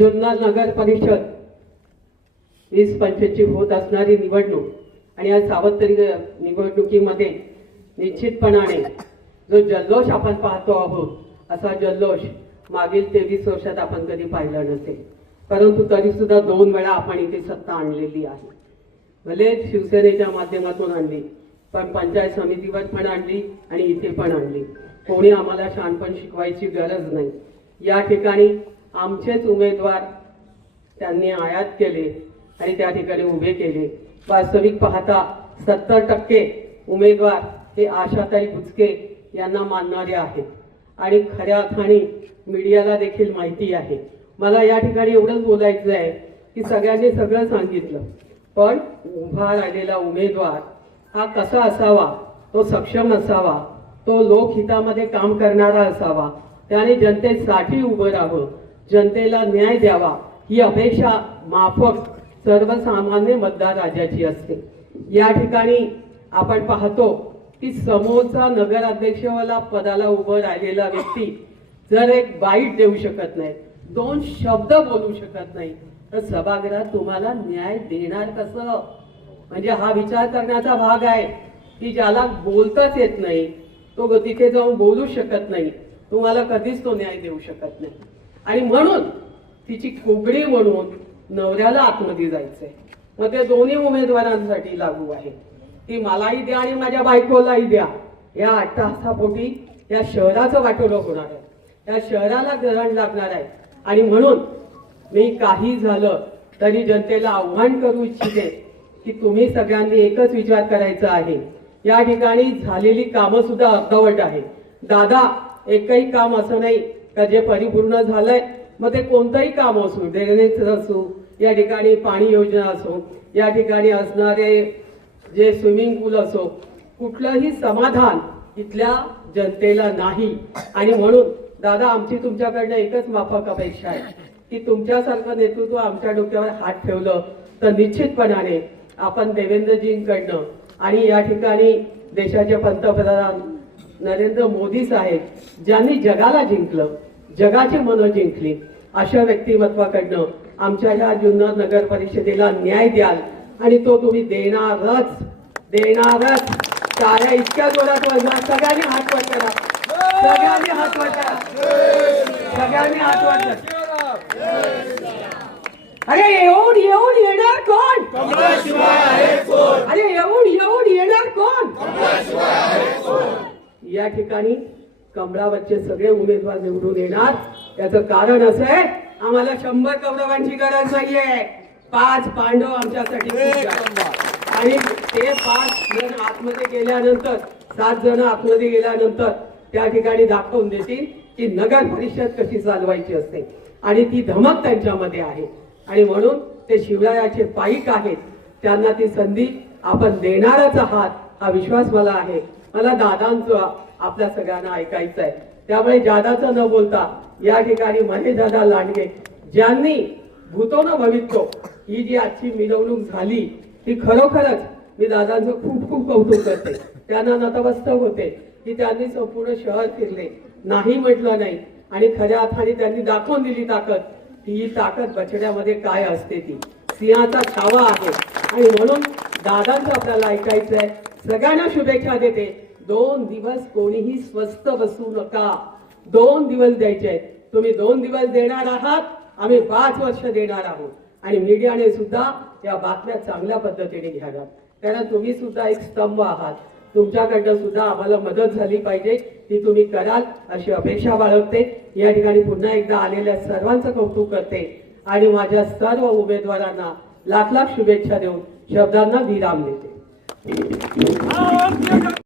जुन्नर नगर परिषद वीस पंचवीसची होत असणारी निवडणूक आणि या सावधतरी निवडणुकीमध्ये निश्चितपणाने जो जल्लोष आपण पाहतो आहोत असा जल्लोष मागील तेवीस वर्षात आपण कधी पाहिला नसेल परंतु तरीसुद्धा दोन वेळा आपण इथे सत्ता आणलेली आहे भले शिवसेनेच्या माध्यमातून आणली पण पंचायत समितीवर पण आणली आणि इथे पण आणली कोणी आम्हाला शानपण शिकवायची गरज नाही या ठिकाणी आमचेच उमेदवार त्यांनी आयात केले आणि त्या ठिकाणी उभे केले वास्तविक पाहता सत्तर टक्के उमेदवार हे आशाताई भुचके यांना मानणारे आहेत आणि खऱ्या अर्थाने मीडियाला देखील माहिती आहे मला या ठिकाणी एवढंच बोलायचं आहे की सगळ्यांनी सगळं सांगितलं पण उभा राहिलेला उमेदवार हा कसा असावा तो सक्षम असावा तो लोकहितामध्ये काम करणारा असावा त्याने जनतेसाठी उभं राहावं जनतेला न्याय द्यावा ही अपेक्षा माफक सर्वसामान्य मतदार राजाची असते या ठिकाणी आपण पाहतो की समोरचा नगराध्यक्षवाला पदाला उभं राहिलेला व्यक्ती जर एक बाईट देऊ शकत नाही दोन शब्द बोलू शकत नाही तर सभागृहात तुम्हाला न्याय देणार कसं म्हणजे हा विचार करण्याचा भाग आहे की ज्याला बोलताच येत नाही तो तिथे जाऊन बोलू शकत नाही तुम्हाला कधीच तो न्याय देऊ शकत नाही आणि म्हणून तिची कोगडी म्हणून नवऱ्याला आतमध्ये जायचंय मग ते दोन्ही उमेदवारांसाठी लागू आहे ती मलाही द्या आणि माझ्या बायकोलाही द्या या आठ या शहराचं वाटोलं होणार आहे या शहराला ग्रहण लागणार आहे आणि म्हणून मी काही झालं तरी जनतेला आव्हान करू इच्छिते की तुम्ही सगळ्यांनी एकच विचार करायचा आहे या ठिकाणी झालेली कामं सुद्धा अर्धवट आहे दादा एकही काम असं नाही का जे परिपूर्ण झालंय मग ते कोणतंही काम असू ड्रेनेज असो या ठिकाणी पाणी योजना असो या ठिकाणी असणारे जे स्विमिंग पूल असो कुठलंही समाधान इथल्या जनतेला नाही आणि म्हणून दादा आमची तुमच्याकडनं एकच माफक अपेक्षा आहे की तुमच्यासारखं नेतृत्व आमच्या डोक्यावर हात ठेवलं तर निश्चितपणाने आपण देवेंद्रजींकडनं आणि या ठिकाणी देशाचे पंतप्रधान नरेंद्र मोदी साहेब ज्यांनी जगाला जिंकलं जगाची मनं जिंकली अशा व्यक्तिमत्वाकडनं आमच्या ह्या जुन्नर नगर परिषदेला न्याय द्याल आणि तो तुम्ही देणारच देणारच साऱ्या इतक्या जोरात जा सगळ्यांनी हात वर करा सगळ्यांनी हात वर करा सगळ्यांनी हात वर करा अरे येऊन येऊन येणार कोण अरे येऊन येऊन येणार कोण या ठिकाणी कमळावरचे सगळे उमेदवार निवडून येणार त्याचं कारण असं आहे आम्हाला शंभर कौरवांची गरज नाहीये पाच पांडव आमच्यासाठी आणि ते पाच जण आतमध्ये गेल्यानंतर सात जण आतमध्ये गेल्यानंतर त्या ठिकाणी दाखवून देतील की नगर परिषद कशी चालवायची असते आणि ती धमक त्यांच्यामध्ये आहे आणि म्हणून ते शिवरायाचे पाईक आहेत त्यांना ती संधी आपण देणारच आहात हा विश्वास मला आहे मला दादांचं आपल्या सगळ्यांना ऐकायचं आहे त्यामुळे जादाचं न बोलता या ठिकाणी मने दादा लांडगे ज्यांनी भूतो न भवितो ही जी आजची मिरवणूक झाली ती खरोखरच मी दादांचं खूप खूप कौतुक करते त्यांना नतमस्तक होते की त्यांनी संपूर्ण शहर फिरले नाही म्हटलं नाही आणि खऱ्या अर्थाने त्यांनी दाखवून दिली ताकद की ही ताकद बछड्यामध्ये काय असते ती सिंहाचा छावा आहे आणि म्हणून दादांचं आपल्याला ऐकायचं आहे सगळ्यांना शुभेच्छा देते दोन दिवस कोणीही स्वस्त बसू नका दोन दिवस द्यायचे आहेत तुम्ही दोन दिवस देणार आहात आम्ही पाच वर्ष देणार आहोत आणि मीडियाने सुद्धा या बातम्या चांगल्या पद्धतीने घ्याव्यात कारण तुम्ही सुद्धा एक स्तंभ आहात तुमच्याकडनं सुद्धा आम्हाला मदत झाली पाहिजे ती तुम्ही कराल अशी अपेक्षा बाळगते या ठिकाणी पुन्हा एकदा आलेल्या सर्वांचं कौतुक करते आणि माझ्या सर्व उमेदवारांना लाख लाख शुभेच्छा देऊन शब्दांना विराम देते А он бегает!